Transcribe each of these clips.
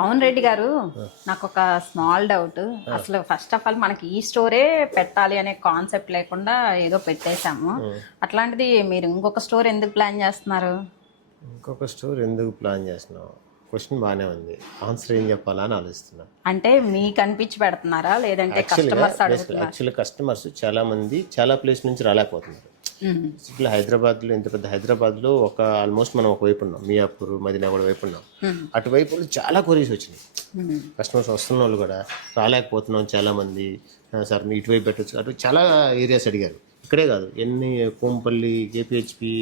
అవును రెడ్డి గారు, నాకు ఒక స్మాల్ డౌట్. అసలు ఫస్ట్ ఆఫ్ ఆల్ మనకి ఈ స్టోరే పెట్టాలి అనే కాన్సెప్ట్ లేకుండా ఏదో పెట్టేశాము. అట్లాంటిది మీరు ఇంకొక స్టోర్ ఎందుకు ప్లాన్ చేస్తున్నారు? ఇంకొక స్టోర్ ఎందుకు ప్లాన్ చేస్తున్నావు? క్వశ్చన్ బాగానే ఉంది, ఆన్సర్ ఏం చెప్పాలా అని ఆలోచిస్తున్నా. అంటే మీకు అనిపించి పెడుతున్నారా లేదంటే కస్టమర్స్ అడుగుతున్నారు? యాక్చువల్గా కస్టమర్స్ చాలా మంది చాలా ప్లేస్ నుంచి రాలేకపోతున్నారు. ఇట్లా హైదరాబాద్లో, ఇంత పెద్ద హైదరాబాద్లో ఆల్మోస్ట్ మనం ఒకవైపు ఉన్నాం, మియాపూర్ మదినాగూడ వైపు ఉన్నాం. అటువైపు చాలా కొరీస్ వచ్చినాయి. కస్టమర్స్ వస్తున్న వాళ్ళు కూడా రాలేకపోతున్నాం చాలా మంది. సార్ మీ ఇటువైపు పెట్టచ్చు, అటు చాలా ఏరియాస్ అడిగారు. ఇక్కడే కాదు, కోంపల్లి, కేపీహెచ్పి,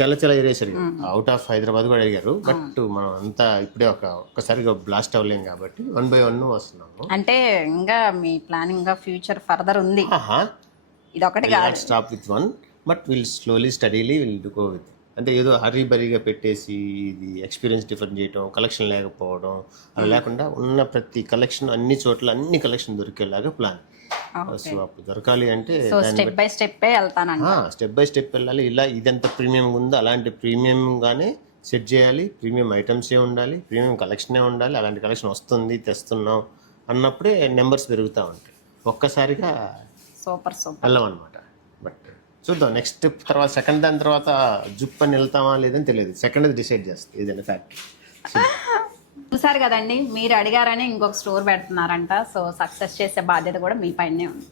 చాలా చాలా ఏరియాస్ అడిగారు. అవుట్ ఆఫ్ హైదరాబాద్ కూడా అడిగారు. బట్ మనం అంతా ఇప్పుడే ఒక్కసారిగా బ్లాస్ట్ అవ్వలేం కాబట్టి 1 by 1 వస్తున్నాము. అంటే ఇంకా మీ ప్లానింగ్ ఫ్యూచర్ ఫర్దర్ ఉంది, ఇది ఒకటి కాదు. Stop with 1, but will slowly steadily will go with. అంటే ఏదో హరీ బరీగా పెట్టేసి ఇది ఎక్స్పీరియన్స్ డిఫరెంట్ చేయడం, కలెక్షన్ లేకపోవడం అలా లేకుండా ఉన్న ప్రతి కలెక్షన్ అన్ని చోట్ల అన్ని కలెక్షన్ దొరికేలాగా ప్లాన్. సో అప్పుడు దొరకాలి అంటే స్టెప్ బై స్టెప్ వెళ్తానండి. స్టెప్ బై స్టెప్ వెళ్ళాలి. ఇలా ఇదెంత ప్రీమియం ఉందో అలాంటి ప్రీమియంగానే సెట్ చేయాలి. ప్రీమియం ఐటమ్సే ఉండాలి, ప్రీమియం కలెక్షనే ఉండాలి. అలాంటి కలెక్షన్ వస్తుంది, తెస్తున్నాం అన్నప్పుడే నెంబర్స్ పెరుగుతూ ఉంటాయి. ఒక్కసారిగా సూపర్ వెళ్ళమన్నమాట. బట్ చూద్దాం నెక్స్ట్ తర్వాత సెకండ్ దాని తర్వాత జుప్ అని వెళ్తామా లేదని తెలియదు. సెకండ్ డిసైడ్ చేస్తుంది ఏదైనా ఫ్యాక్ట్. చూసారు కదండి, మీరు అడిగారని ఇంకొక స్టోర్ పెడుతున్నారంట. సో సక్సెస్ చేసే బాధ్యత కూడా మీ పైనే ఉంది.